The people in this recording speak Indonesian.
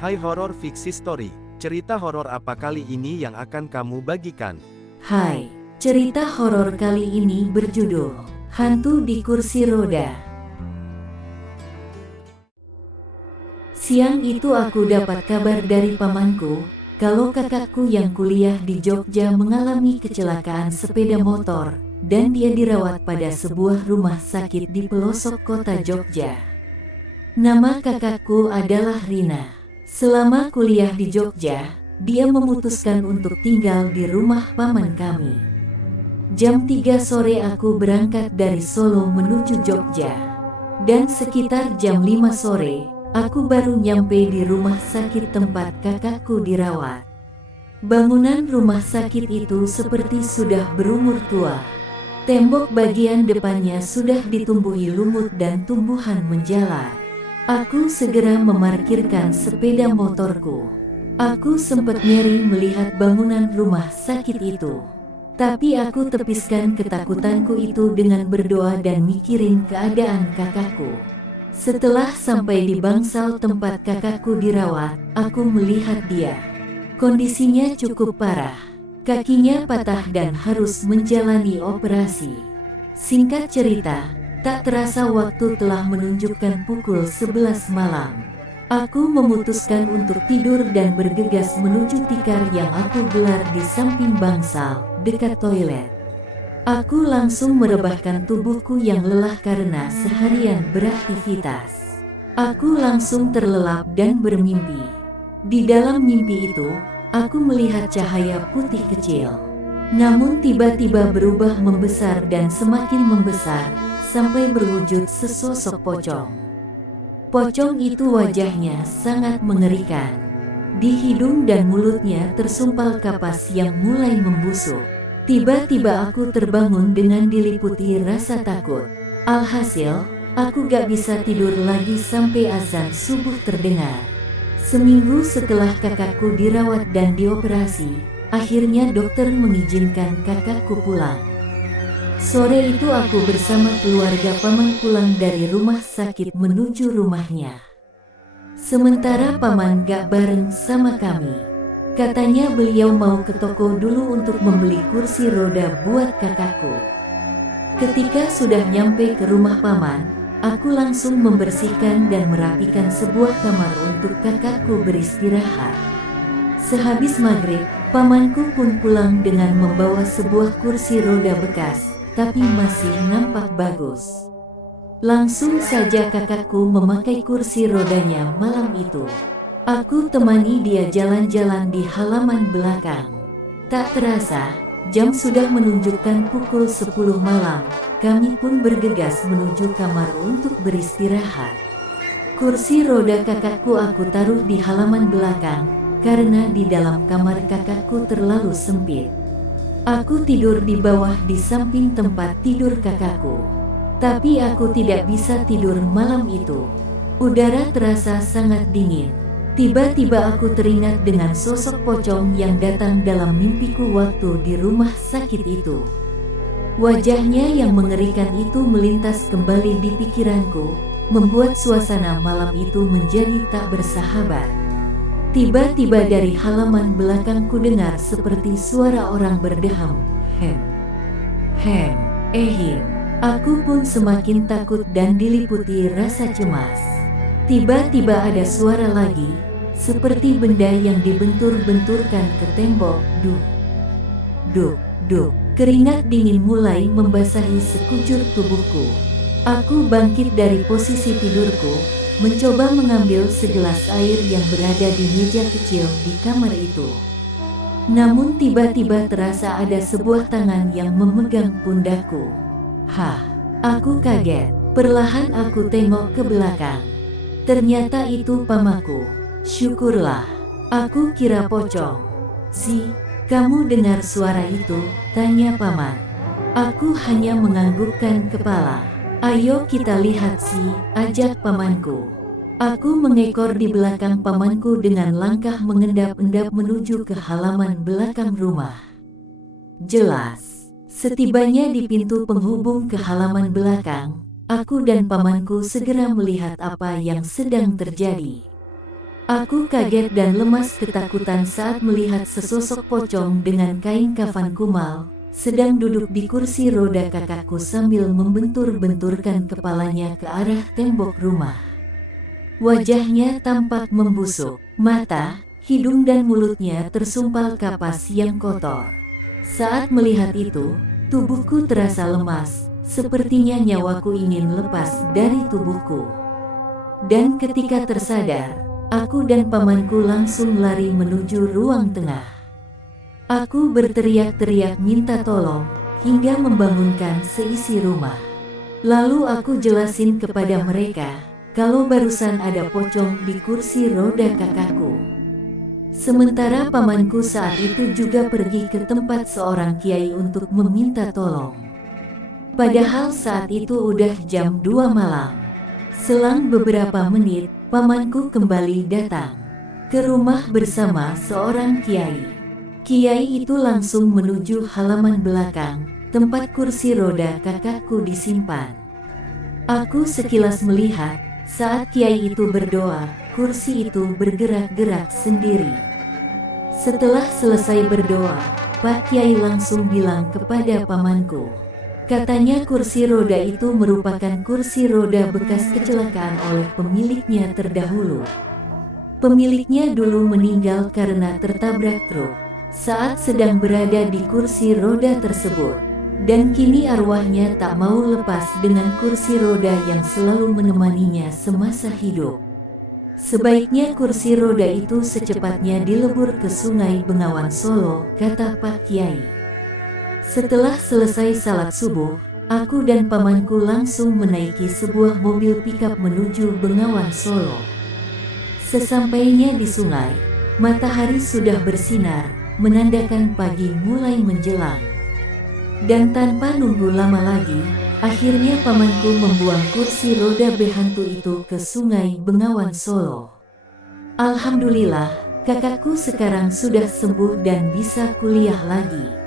Hai Horor Fiksi Story, cerita horor apa kali ini yang akan kamu bagikan? Hai, cerita horor kali ini berjudul Hantu di Kursi Roda. Siang itu aku dapat kabar dari pamanku, kalau kakakku yang kuliah di Jogja mengalami kecelakaan sepeda motor, dan dia dirawat pada sebuah rumah sakit di pelosok kota Jogja. Nama kakakku adalah Rina. Selama kuliah di Jogja, dia memutuskan untuk tinggal di rumah paman kami. Jam 3 sore aku berangkat dari Solo menuju Jogja. Dan sekitar jam 5 sore, aku baru nyampe di rumah sakit tempat kakakku dirawat. Bangunan rumah sakit itu seperti sudah berumur tua. Tembok bagian depannya sudah ditumbuhi lumut dan tumbuhan menjalar. Aku segera memarkirkan sepeda motorku. Aku sempat ngeri melihat bangunan rumah sakit itu. Tapi aku tepiskan ketakutanku itu dengan berdoa dan mikirin keadaan kakakku. Setelah sampai di bangsal tempat kakakku dirawat, aku melihat dia. Kondisinya cukup parah. Kakinya patah dan harus menjalani operasi. Singkat cerita, tak terasa waktu telah menunjukkan pukul 11 malam. Aku memutuskan untuk tidur dan bergegas menuju tikar yang aku gelar di samping bangsal, dekat toilet. Aku langsung merebahkan tubuhku yang lelah karena seharian beraktivitas. Aku langsung terlelap dan bermimpi. Di dalam mimpi itu, aku melihat cahaya putih kecil. Namun tiba-tiba berubah membesar dan semakin membesar, sampai berwujud sesosok pocong. Pocong itu wajahnya sangat mengerikan. Di hidung dan mulutnya tersumpal kapas yang mulai membusuk. Tiba-tiba aku terbangun dengan diliputi rasa takut. Alhasil, aku gak bisa tidur lagi sampai azan subuh terdengar. Seminggu setelah kakakku dirawat dan dioperasi, akhirnya dokter mengizinkan kakakku pulang. Sore itu aku bersama keluarga paman pulang dari rumah sakit menuju rumahnya. Sementara paman gak bareng sama kami. Katanya beliau mau ke toko dulu untuk membeli kursi roda buat kakakku. Ketika sudah nyampe ke rumah paman, aku langsung membersihkan dan merapikan sebuah kamar untuk kakakku beristirahat. Sehabis maghrib, pamanku pun pulang dengan membawa sebuah kursi roda bekas, tapi masih nampak bagus. Langsung saja kakakku memakai kursi rodanya malam itu. Aku temani dia jalan-jalan di halaman belakang. Tak terasa, jam sudah menunjukkan pukul 10 malam. Kami pun bergegas menuju kamar untuk beristirahat. Kursi roda kakakku aku taruh di halaman belakang, karena di dalam kamar kakakku terlalu sempit. Aku tidur di bawah di samping tempat tidur kakakku. Tapi aku tidak bisa tidur malam itu. Udara terasa sangat dingin. Tiba-tiba aku teringat dengan sosok pocong yang datang dalam mimpiku waktu di rumah sakit itu. Wajahnya yang mengerikan itu melintas kembali di pikiranku, membuat suasana malam itu menjadi tak bersahabat. Tiba-tiba dari halaman belakangku dengar seperti suara orang berdeham, hem, hem, ehim. Aku pun semakin takut dan diliputi rasa cemas. Tiba-tiba ada suara lagi, seperti benda yang dibentur-benturkan ke tembok, duk, duk, duk. Keringat dingin mulai membasahi sekujur tubuhku. Aku bangkit dari posisi tidurku, mencoba mengambil segelas air yang berada di meja kecil di kamar itu. Namun tiba-tiba terasa ada sebuah tangan yang memegang pundakku. Hah, aku kaget. Perlahan aku tengok ke belakang. Ternyata itu pamaku. Syukurlah, aku kira pocong. Si, kamu dengar suara itu? Tanya paman. Aku hanya menganggukkan kepala. Ayo kita lihat sih, ajak pamanku. Aku mengekor di belakang pamanku dengan langkah mengendap-endap menuju ke halaman belakang rumah. Jelas, setibanya di pintu penghubung ke halaman belakang, aku dan pamanku segera melihat apa yang sedang terjadi. Aku kaget dan lemas ketakutan saat melihat sesosok pocong dengan kain kafan kumal, sedang duduk di kursi roda kakakku sambil membentur-benturkan kepalanya ke arah tembok rumah. Wajahnya tampak membusuk, mata, hidung dan mulutnya tersumpal kapas yang kotor. Saat melihat itu, tubuhku terasa lemas, sepertinya nyawaku ingin lepas dari tubuhku. Dan ketika tersadar, aku dan pamanku langsung lari menuju ruang tengah. Aku berteriak-teriak minta tolong, hingga membangunkan seisi rumah. Lalu aku jelasin kepada mereka, kalau barusan ada pocong di kursi roda kakakku. Sementara pamanku saat itu juga pergi ke tempat seorang kiai untuk meminta tolong. Padahal saat itu udah jam 2 malam. Selang beberapa menit, pamanku kembali datang ke rumah bersama seorang kiai. Kiai itu langsung menuju halaman belakang, tempat kursi roda kakakku disimpan. Aku sekilas melihat, saat kiai itu berdoa, kursi itu bergerak-gerak sendiri. Setelah selesai berdoa, Pak Kiai langsung bilang kepada pamanku. Katanya kursi roda itu merupakan kursi roda bekas kecelakaan oleh pemiliknya terdahulu. Pemiliknya dulu meninggal karena tertabrak truk saat sedang berada di kursi roda tersebut. Dan kini arwahnya tak mau lepas dengan kursi roda yang selalu menemaninya semasa hidup. Sebaiknya kursi roda itu secepatnya dilebur ke Sungai Bengawan Solo, kata Pak Kiai. Setelah selesai salat subuh, aku dan pamanku langsung menaiki sebuah mobil pikap menuju Bengawan Solo. Sesampainya di sungai, matahari sudah bersinar, menandakan pagi mulai menjelang. Dan tanpa nunggu lama lagi, akhirnya pamanku membuang kursi roda behantu itu ke Sungai Bengawan Solo. Alhamdulillah, kakakku sekarang sudah sembuh dan bisa kuliah lagi.